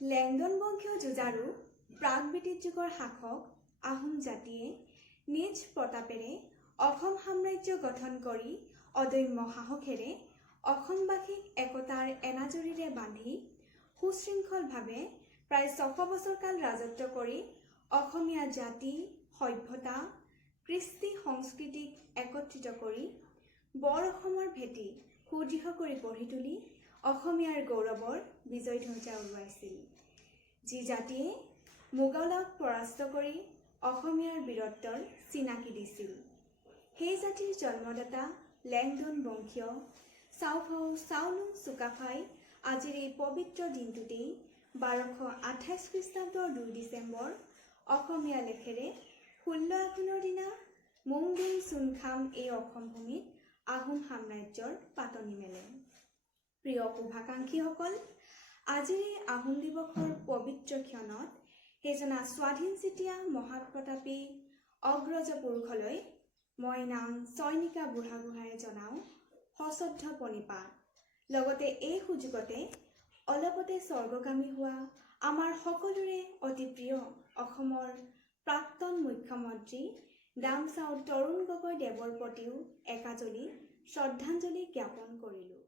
Langdon বংশীয় যুঁজাৰু প্ৰাক-ব্ৰিটিছ যুগৰ শাসক আহোম জাতিয়ে নিজ প্ৰতাপেৰে অসম সাম্ৰাজ্য গঠন কৰি অদম্য সাহসেৰে অসমবাসীক একতাৰ এনাজৰীৰে বান্ধি সুশৃংখলভাৱে প্ৰায় 600 বছৰকাল ৰাজত্ব কৰি অসমীয়া জাতি সভ্যতা কৃষ্টি সংস্কৃতিক একত্ৰিত কৰি বৰ অসমৰ ভেটি সুদৃঢ় কৰি গঢ়ি তুলি অসমীয়াৰ গৌৰৱৰ বিজয় ধ্বজা উৰুৱাইছিল। যি জাতিয়ে মোগলক পৰাস্ত কৰি অসমীয়াৰ বীৰত্বৰ চিনাকি দিছিল, সেই জাতিৰ জন্মদাতা লেংডন বংশীয় চাওফাও চাওলুং চুকাফাই আজিৰ এই পবিত্ৰ দিনটোতেই 1228 খ্ৰীষ্টাব্দৰ 2 ডিচেম্বৰ অসমীয়া লেখেৰে 16 আঘোণৰ দিনা মুংদুং চুনখাম এই অসম ভূমিত আহোম সাম্ৰাজ্যৰ পাতনি মেলে। প্ৰিয় শুভাকাংক্ষীসকল, আজিৰ এই আহোম দিৱসৰ পবিত্ৰ ক্ষণত সেইজনা স্বাধীন চিতীয়া মহাপ্ৰতাপী অগ্ৰজ পুৰুষলৈ মই নাম চয়নিকা বুঢ়াগোহাঁইয়ে জনাওঁ সশ্ৰদ্ধ প্ৰণিপাত। লগতে এই সুযোগতে অলপতে স্বৰ্গগামী হোৱা আমাৰ সকলোৰে অতি প্ৰিয় অসমৰ প্ৰাক্তন মুখ্যমন্ত্ৰী ডামচাও তৰুণ গগৈ দেৱৰ প্ৰতিও একাজলি শ্ৰদ্ধাঞ্জলি জ্ঞাপন কৰিলোঁ।